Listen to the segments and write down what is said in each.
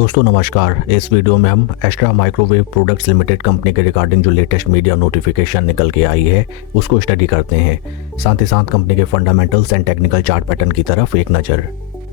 दोस्तों नमस्कार। इस वीडियो में हम Astra microwave products limited company के रिगार्डिंग जो लेटेस्ट मीडिया नोटिफिकेशन निकल के आई है उसको स्टडी करते हैं। साथ ही साथ कंपनी के fundamentals and technical chart pattern की तरफ एक नज़र।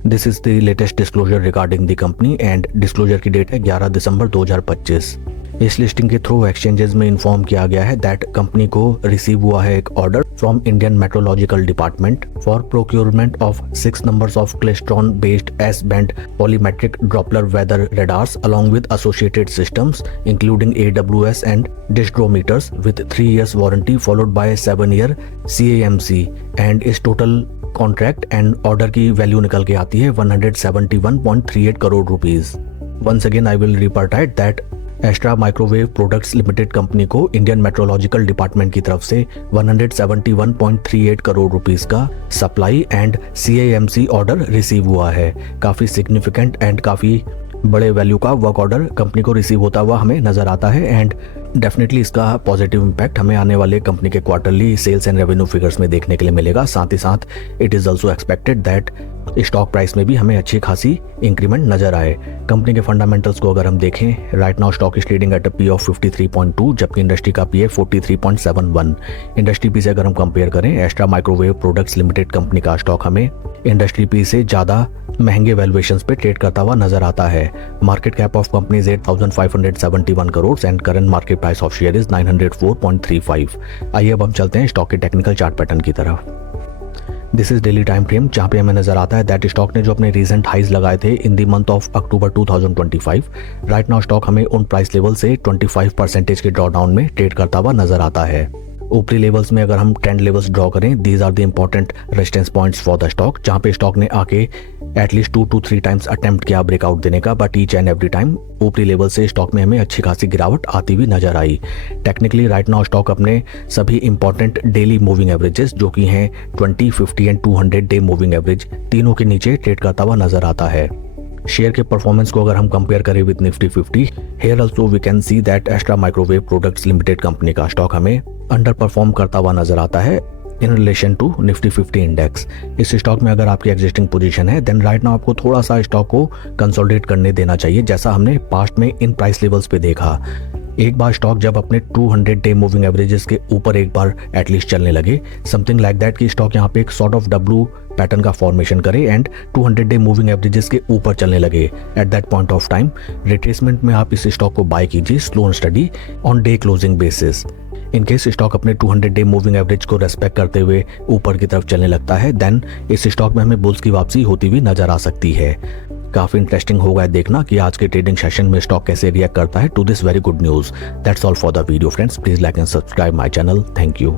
This is the latest disclosure regarding the company and disclosure की डेट है 11 दिसंबर 2025। इस लिस्टिंग के थ्रू एक्सचेंजेस में इन्फॉर्म किया गया है दैट कंपनी को रिसीव हुआ है एक order from Indian meteorological department for procurement of 6 numbers of klystron based S band polarimetric Doppler weather radars along with associated systems including AWS and disdrometers with 3 years warranty followed by a 7-year CAMC and इस total contract and order की value निकल के आती है 171.38 crore rupees. Once again I will repeat that Astra microwave products limited company को Indian meteorological department की तरफ से 171.38 करोड़ रुपीस का supply and CAMC order receive हुआ है। काफ़ी सिग्निफिकेंट एंड काफ़ी बड़े वैल्यू का वर्क ऑर्डर कंपनी को रिसीव होता हुआ हमें नज़र आता है एंड डेफिनेटली इसका पॉजिटिव इम्पैक्ट हमें आने वाले कंपनी के quarterly sales and revenue figures में देखने के लिए मिलेगा। साथ ही साथ it is also expected that stock price में भी हमें अच्छी खासी इंक्रीमेंट नजर आए। कंपनी के फंडामेंटल्स को अगर हम देखें, right now stock is trading at a P of 53.2 जबकि इंडस्ट्री का पी है 43.71। इंडस्ट्री पी से अगर हम कंपेयर करें, Astra microwave products limited company का स्टॉक हमें इंडस्ट्री पी से ज़्यादा महंगे वैल्यूएशंस पे ट्रेड करता हुआ नजर आता है। Market cap of company is 8,571 crore and current market price of share is 904.35। आइए अब हम चलते हैं स्टॉक के टेक्निकल चार्ट पैटर्न की तरफ। This is daily time frame जहाँ पे हमें नजर आता है दैट स्टॉक ने जो अपने रीसेंट हाइज लगाए थे in the month of October 2025, right now stock हमें उन प्राइस लेवल से 25% के ड्रॉडाउन में ट्रेड करता हुआ नजर आता है। ऊपरी लेवल्स में अगर हम ट्रेंड लेवल्स ड्रॉ करें, these are the important resistance points for the stock, जहाँ पे स्टॉक ने आके एटलीस्ट 2 to 3 टाइम्स अटेम्प्ट किया ब्रेकआउट देने का, but each and every time ऊपरी लेवल से स्टॉक में हमें अच्छी खासी गिरावट आती हुई नजर आई। टेक्निकली राइट नाउ स्टॉक अपने सभी इंपॉर्टेंट डेली मूविंग एवरेजेस जो कि हैं 20, 50 एंड 200 डे मूविंग एवरेज तीनों के नीचे ट्रेड करता हुआ नजर आता है। शेयर के परफॉर्मेंस को अगर हम कंपेयर करें with Nifty 50, here also we can see that Astra microwave products limited company का स्टॉक हमें अंडर परफॉर्म करता हुआ नजर आता है in relation to Nifty 50 index. इस स्टॉक में अगर आपकी एग्जिस्टिंग पोजीशन है देन राइट नाउ आपको थोड़ा सा स्टॉक को कंसोलिडेट करने देना चाहिए, जैसा हमने पास्ट में इन प्राइस लेवल्स पे देखा। एक बार स्टॉक जब अपने 200 डे मूविंग एवरेजेस के ऊपर एक बार एटलीस्ट चलने लगे, समथिंग लाइक दैट कि स्टॉक यहाँ पे एक सॉर्ट ऑफ डब्ल्यू पैटर्न का फॉर्मेशन करे एंड 200 डे मूविंग एवरेजेस के ऊपर चलने लगे, at that point of time retracement में आप इस स्टॉक को बाय कीजिए slow and study on day closing basis. In case stock अपने 200 डे मूविंग एवरेज को रेस्पेक्ट करते हुए ऊपर की तरफ चलने लगता है देन इस स्टॉक में हमें बुल्स की वापसी होती हुई नजर आ सकती है। काफी इंटरेस्टिंग होगा देखना कि आज के ट्रेडिंग सेशन में स्टॉक कैसे रिएक्ट करता है to this very good news. That's all for the video friends, please like and subscribe my channel. Thank you.